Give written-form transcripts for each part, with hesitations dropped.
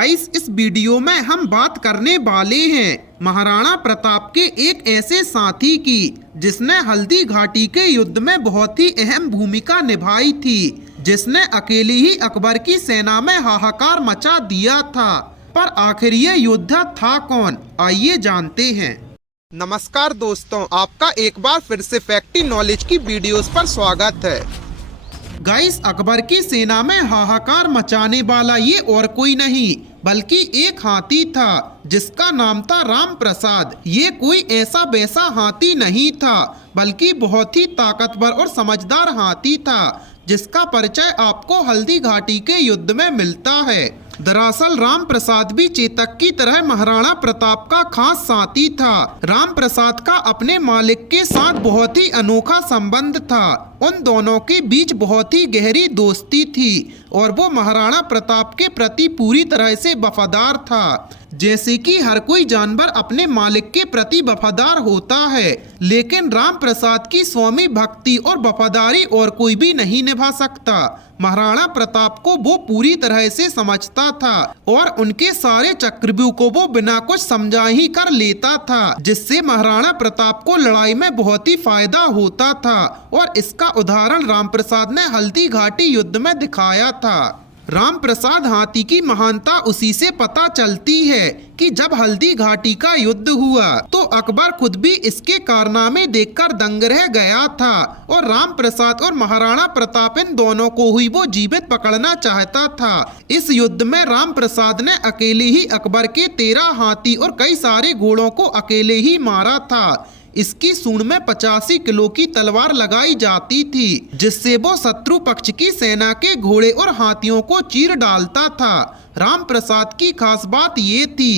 Guys, इस video में हम बात करने वाले हैं महाराणा प्रताप के एक ऐसे साथी की जिसने हल्दी घाटी के युद्ध में बहुत ही अहम भूमिका निभाई थी, जिसने अकेले ही अकबर की सेना में हाहाकार मचा दिया था। पर आखिर ये योद्धा था कौन, आइए जानते हैं। नमस्कार दोस्तों, आपका एक बार फिर से फैक्टी नॉलेज की वीडियोस पर स्वागत है। गाइस, अकबर की सेना में हाहाकार मचाने वाला ये और कोई नहीं बल्कि एक हाथी था जिसका नाम था राम प्रसाद। ये कोई ऐसा वैसा हाथी नहीं था बल्कि बहुत ही ताकतवर और समझदार हाथी था जिसका परिचय आपको हल्दी घाटी के युद्ध में मिलता है। दरअसल राम प्रसाद भी चेतक की तरह महाराणा प्रताप का खास साथी था। राम प्रसाद का अपने मालिक के साथ बहुत ही अनोखा संबंध था। उन दोनों के बीच बहुत ही गहरी दोस्ती थी और वो महाराणा प्रताप के प्रति पूरी तरह से वफादार था। जैसे कि हर कोई जानवर अपने मालिक के प्रति वफादार होता है, लेकिन राम प्रसाद की स्वामी भक्ति और वफादारी और कोई भी नहीं निभा सकता। महाराणा प्रताप को वो पूरी तरह से समझता था और उनके सारे चक्रव्यूह को वो बिना कुछ समझा ही कर लेता था, जिससे महाराणा प्रताप को लड़ाई में बहुत ही फायदा होता था। और इसका उदाहरण राम प्रसाद ने हल्दी घाटी युद्ध में दिखाया था। राम प्रसाद हाथी की महानता उसी से पता चलती है कि जब हल्दी घाटी का युद्ध हुआ तो अकबर खुद भी इसके कारनामे देखकर दंग रह गया था और राम प्रसाद और महाराणा प्रताप इन दोनों को ही वो जीवित पकड़ना चाहता था। इस युद्ध में राम प्रसाद ने अकेले ही अकबर के 13 हाथी और कई सारे घोड़ों को अकेले ही मारा था। इसकी सूंड में 85 किलो की तलवार लगाई जाती थी, जिससे वो शत्रु पक्ष की सेना के घोड़े और हाथियों को चीर डालता था। राम प्रसाद की खास बात ये थी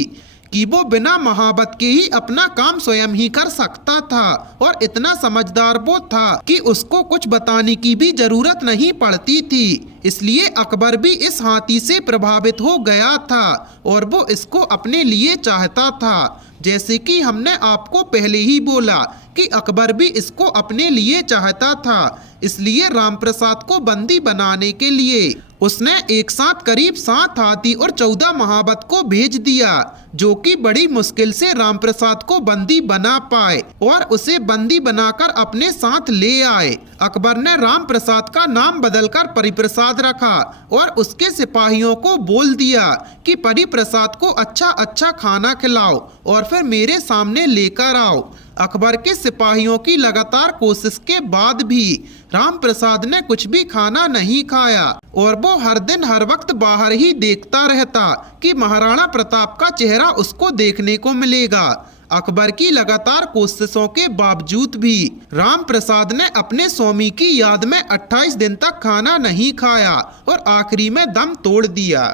कि वो बिना महाबत के ही अपना काम स्वयं ही कर सकता था और इतना समझदार वो था कि उसको कुछ बताने की भी जरूरत नहीं पड़ती थी। इसलिए अकबर भी इस हाथी से प्रभावित हो गया था और वो इसको अपने लिए चाहता था। जैसे कि हमने आपको पहले ही बोला कि अकबर भी इसको अपने लिए चाहता था, इसलिए राम प्रसाद को बंदी बनाने के लिए उसने एक साथ करीब 7 हाथी और 14 महाबत को भेज दिया, जो कि बड़ी मुश्किल से राम प्रसाद को बंदी बना पाए और उसे बंदी बनाकर अपने साथ ले आए। अकबर ने राम प्रसाद का नाम बदलकर परिप्रसाद रखा और उसके सिपाहियों को बोल दिया कि परिप्रसाद को अच्छा अच्छा खाना खिलाओ और फिर मेरे सामने लेकर आओ। अकबर के सिपाहियों की लगातार कोशिश के बाद भी राम प्रसाद ने कुछ भी खाना नहीं खाया और वो हर दिन हर वक्त बाहर ही देखता रहता कि महाराणा प्रताप का चेहरा उसको देखने को मिलेगा। अकबर की लगातार कोशिशों के बावजूद भी राम प्रसाद ने अपने स्वामी की याद में 28 दिन तक खाना नहीं खाया और आखिरी में दम तोड़ दिया।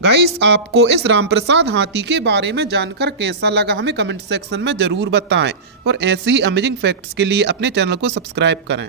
गाइस, आपको इस राम प्रसाद हाथी के बारे में जानकर कैसा लगा हमें कमेंट सेक्शन में ज़रूर बताएं और ऐसे ही अमेजिंग फैक्ट्स के लिए अपने चैनल को सब्सक्राइब करें।